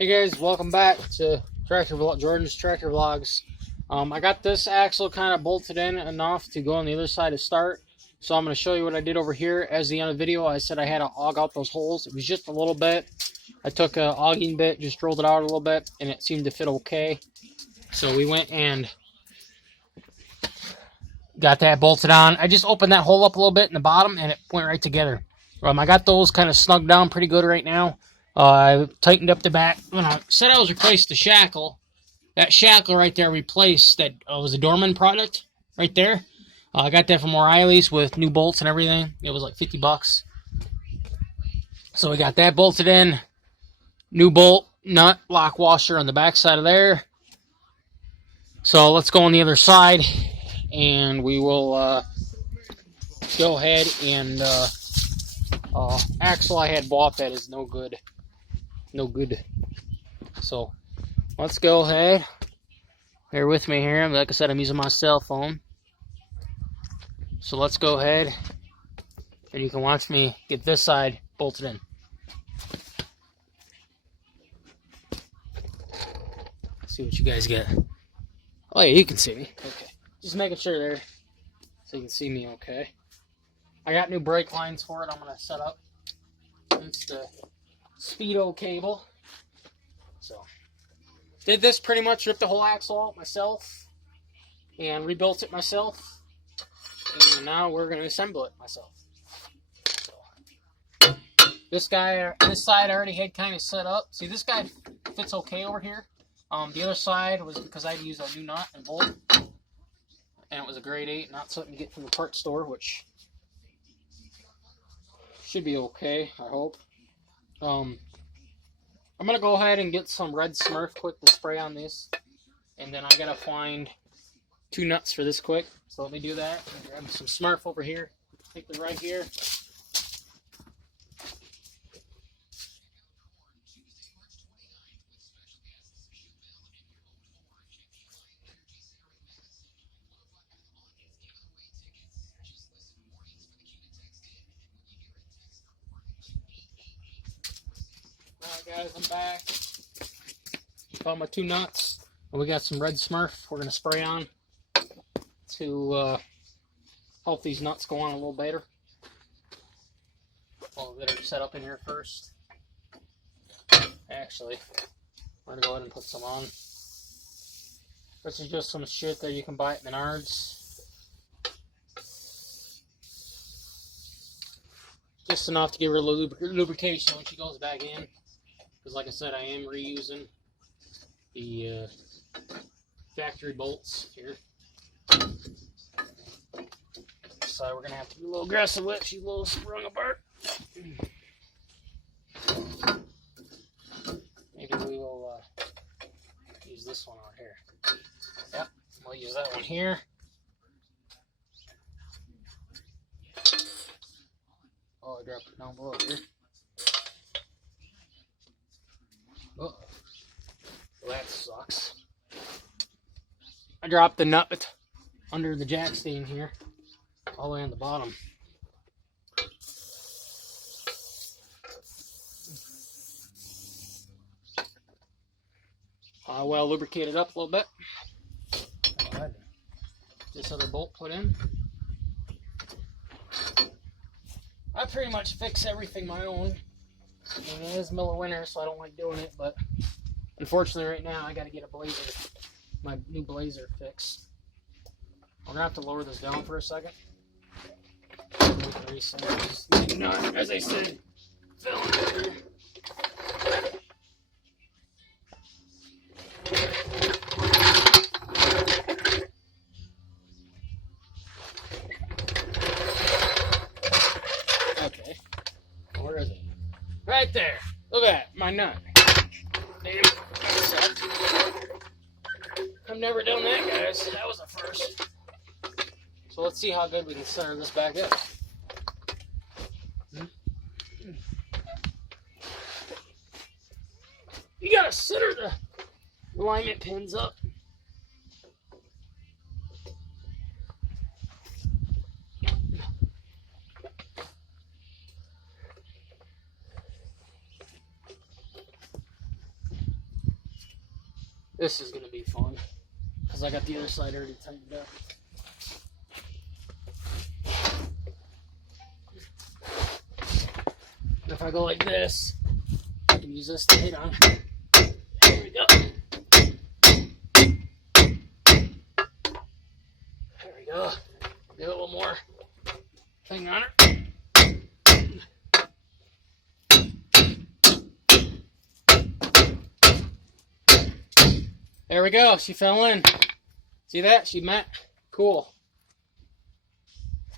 Hey guys, welcome back to Jordan's Tractor Vlogs. I got this axle kind of bolted in enough to go on the other side to start. So I'm going to show you what I did over here. As the end of the video, I said I had to aug out those holes. It was just a little bit. I took a auging bit, just drilled it out a little bit, and it seemed to fit okay. So we went and got that bolted on. I just opened that hole up a little bit in the bottom, and it went right together. I got those kind of snugged down pretty good right now. I tightened up the back. When I said I was replaced the shackle, that shackle right there replaced that was a Dorman product right there. I got that from O'Reilly's with new bolts and everything. It was like $50. So we got that bolted in. New bolt, nut, lock washer on the back side of there. So let's go on the other side, and we will go ahead and axle I had bought that is no good. No good. So let's go ahead. Bear with me here. Like I said, I'm using my cell phone. So let's go ahead, and you can watch me get this side bolted in. See what you guys get. Oh yeah, you can see me. Okay. Just making sure there so you can see me okay. I got new brake lines for it. I'm going to set up. It's the Speedo cable. So did this pretty much, ripped the whole axle out myself and rebuilt it myself. And now we're going to assemble it myself. So this side I already had kind of set up. See, this guy fits okay over here. The other side was because I had to use a new nut and bolt, and it was a grade 8, not something you get from the part store, which should be okay, I hope. I'm going to go ahead and get some red Smurf quick to spray on this, and then I got to find 2 nuts for this quick, so let me do that. Grab some Smurf over here, take them right here. Alright guys, I'm back. Found my 2 nuts, and we got some red Smurf we're going to spray on to help these nuts go on a little better. Well, they're set up in here first. Actually, we're going to go ahead and put some on. This is just some shit that you can buy at Menards. Just enough to give her a little lubrication when she goes back in. Because like I said, I am reusing the factory bolts here. So we're going to have to be a little aggressive with it. She's a little sprung apart. Maybe we will use this one out here. Yep, we'll use that one here. Oh, I dropped it down below here. Oh, well, that sucks. I dropped the nut under the jack stand here, all the way on the bottom. Well lubricated up a little bit. This other bolt put in. I pretty much fix everything my own. I mean, it is middle of winter, so I don't like doing it, but unfortunately right now I got to get a blazer, my new blazer fixed. We're going to have to lower this down for a second. We can reset this. Not, as I said, filling it. Okay, where is it? Right there. Look at that, my nut. Damn, that sucked. I've never done that, guys. That was a first. So let's see how good we can center this back up. You gotta center the alignment pins up. This is going to be fun because I got the other side already tightened up. If I go like this, I can use this to hit on. There we go. There we go. Do a little more thing on it. There we go. She fell in. See that? She met. Cool.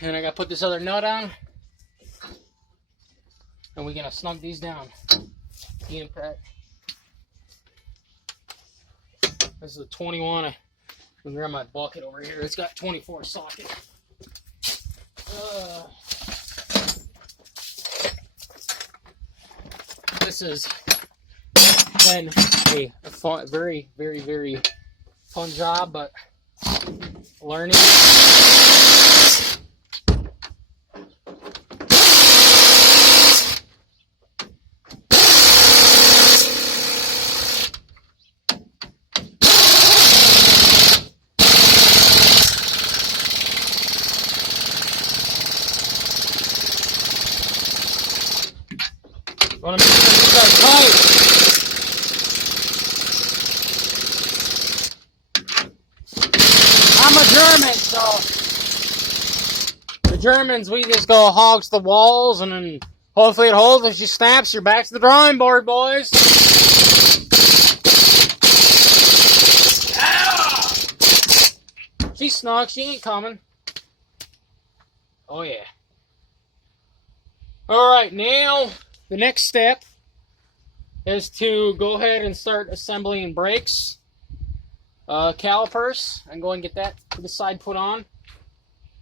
And I got to put this other nut on. And we're going to snug these down. The impact. This is a 21. I'm going to grab my bucket over here. It's got 24 socket. This has been a fun, very, very, very fun job, but learning. Want to make sure these are tight. I'm a German, so the Germans, we just go hogs the walls, and then hopefully it holds. If she snaps, you're back to the drawing board, boys. Ah! She's snug. She ain't coming. Oh, yeah. All right, now the next step is to go ahead and start assembling brakes, calipers, and go and get that to the side put on.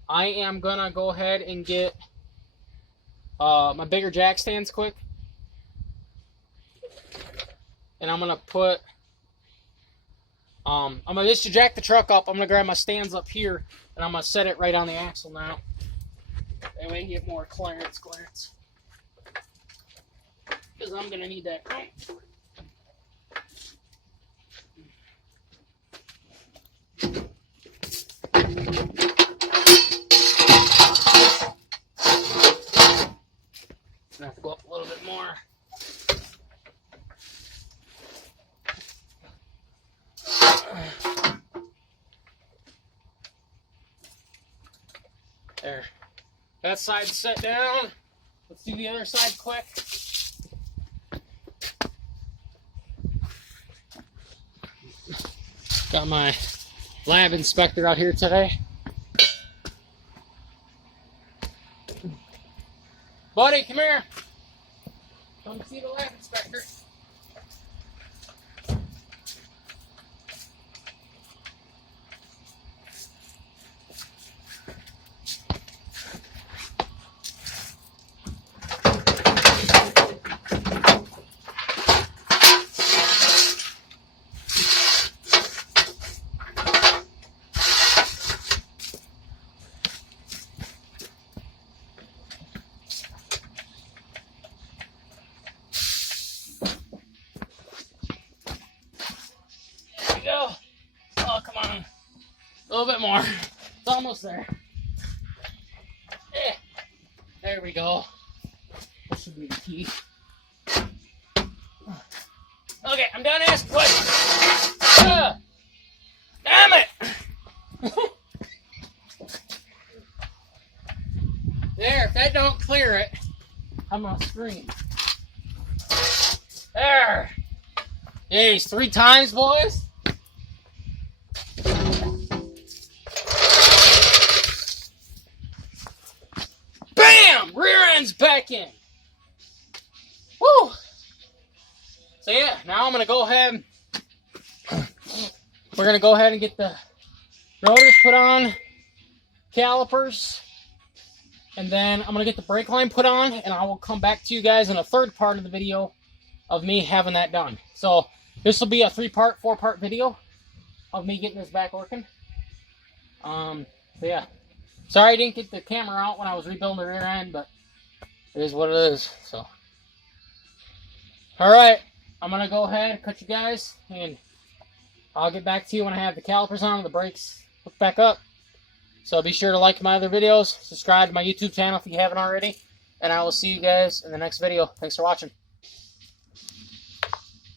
I am going to go ahead and get my bigger jack stands quick. And I'm going to put, I'm going to just to jack the truck up. I'm going to grab my stands up here, and I'm going to set it right on the axle now. That way you get more clearance. Because I'm going to need that. I have to go up a little bit more. There. That side's set down. Let's do the other side quick. Got my lab inspector out here today. Buddy, come here. Come see the lab inspector. Go. Oh, come on. A little bit more. It's almost there. Yeah. There we go. This should be the key. Okay, I'm done asking questions. Damn it! There, if that don't clear it, I'm gonna scream. There. Jeez, 3 times, boys. Bam! Rear end's back in. Woo! So yeah, now I'm gonna go ahead. We're gonna go ahead and get the rotors put on, calipers, and then I'm gonna get the brake line put on, and I will come back to you guys in a third part of the video of me having that done. So this will be a 3-part, 4-part video of me getting this back working. So yeah. Sorry I didn't get the camera out when I was rebuilding the rear end, but it is what it is. So, all right, I'm gonna go ahead and cut you guys, and I'll get back to you when I have the calipers on and the brakes hooked back up. So be sure to like my other videos, subscribe to my YouTube channel if you haven't already, and I will see you guys in the next video. Thanks for watching.